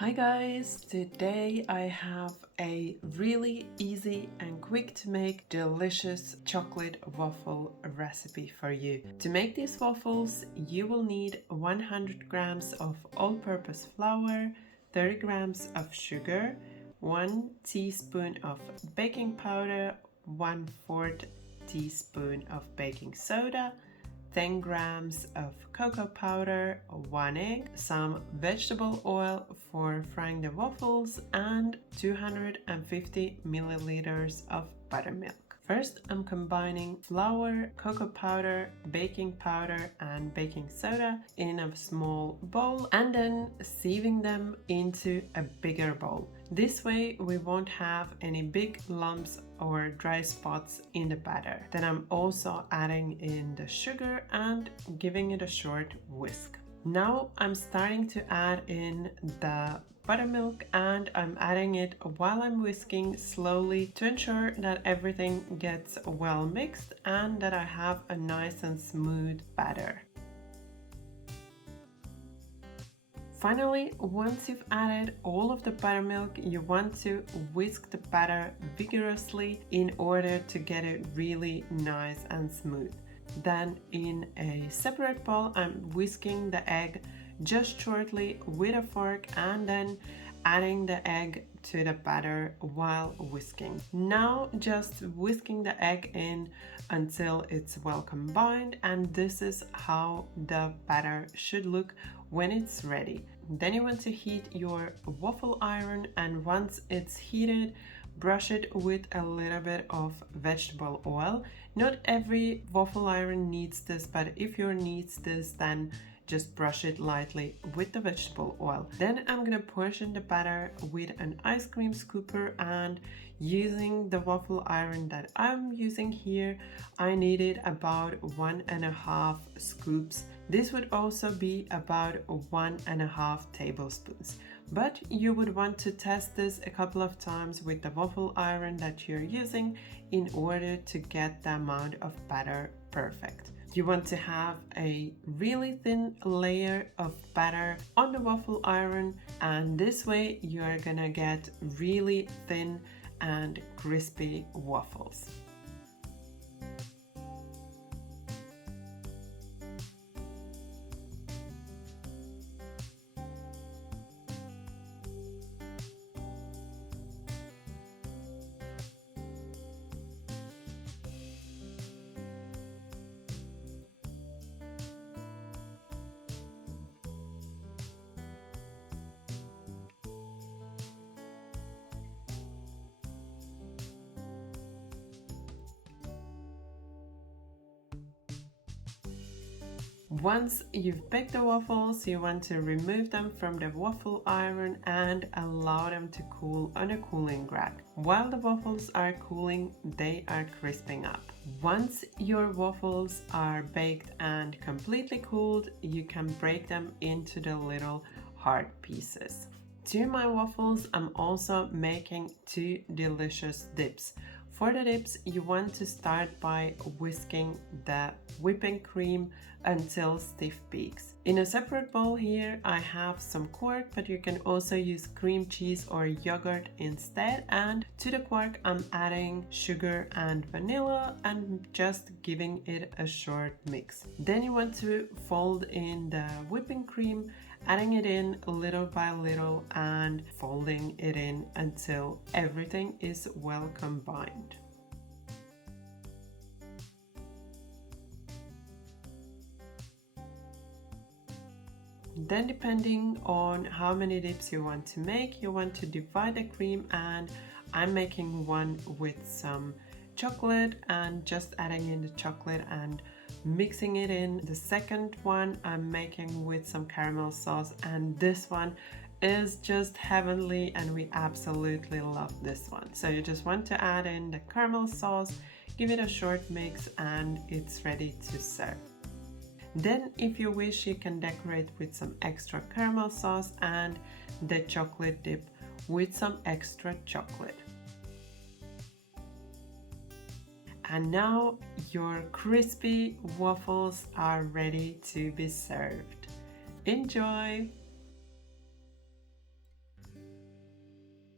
Hi guys, today I have a really easy and quick to make delicious chocolate waffle recipe for you. To make these waffles, you will need 100 grams of all-purpose flour, 30 grams of sugar, 1 teaspoon of baking powder, 1/4 teaspoon of baking soda, 10 grams of cocoa powder, 1 egg, some vegetable oil for frying the waffles, and 250 milliliters of buttermilk. First, I'm combining flour, cocoa powder, baking powder, and baking soda in a small bowl and then sieving them into a bigger bowl. This way we won't have any big lumps or dry spots in the batter. Then I'm also adding in the sugar and giving it a short whisk. Now I'm starting to add in the buttermilk and I'm adding it while I'm whisking slowly to ensure that everything gets well mixed and that I have a nice and smooth batter. Finally, once you've added all of the buttermilk, you want to whisk the batter vigorously in order to get it really nice and smooth. Then in a separate bowl, I'm whisking the egg just shortly with a fork and then adding the egg to the batter while whisking. Now just whisking the egg in until it's well combined, and this is how the batter should look when it's ready. Then you want to heat your waffle iron, and once it's heated, brush it with a little bit of vegetable oil. Not every waffle iron needs this, but if yours needs this, then just brush it lightly with the vegetable oil. Then I'm gonna portion the batter with an ice cream scooper, and using the waffle iron that I'm using here, I needed about 1.5 scoops. This would also be about 1.5 tablespoons. But you would want to test this a couple of times with the waffle iron that you're using in order to get the amount of batter perfect. You want to have a really thin layer of batter on the waffle iron, and this way you're gonna get really thin and crispy waffles. Once you've baked the waffles, you want to remove them from the waffle iron and allow them to cool on a cooling rack. While the waffles are cooling, they are crisping up. Once your waffles are baked and completely cooled, you can break them into the little hard pieces. To my waffles, I'm also making 2 delicious dips. For the dips, you want to start by whisking the whipping cream until stiff peaks. In a separate bowl here, I have some quark, but you can also use cream cheese or yogurt instead. And to the quark, I'm adding sugar and vanilla and just giving it a short mix. Then you want to fold in the whipping cream, adding it in little by little and folding it in until everything is well combined. Then depending on how many dips you want to make, you want to divide the cream, and I'm making one with some chocolate and just adding in the chocolate and mixing it in. The second one I'm making with some caramel sauce, and this one is just heavenly and we absolutely love this one. So you just want to add in the caramel sauce, give it a short mix, and it's ready to serve. Then if you wish, you can decorate with some extra caramel sauce and the chocolate dip with some extra chocolate. And now your crispy waffles are ready to be served. Enjoy!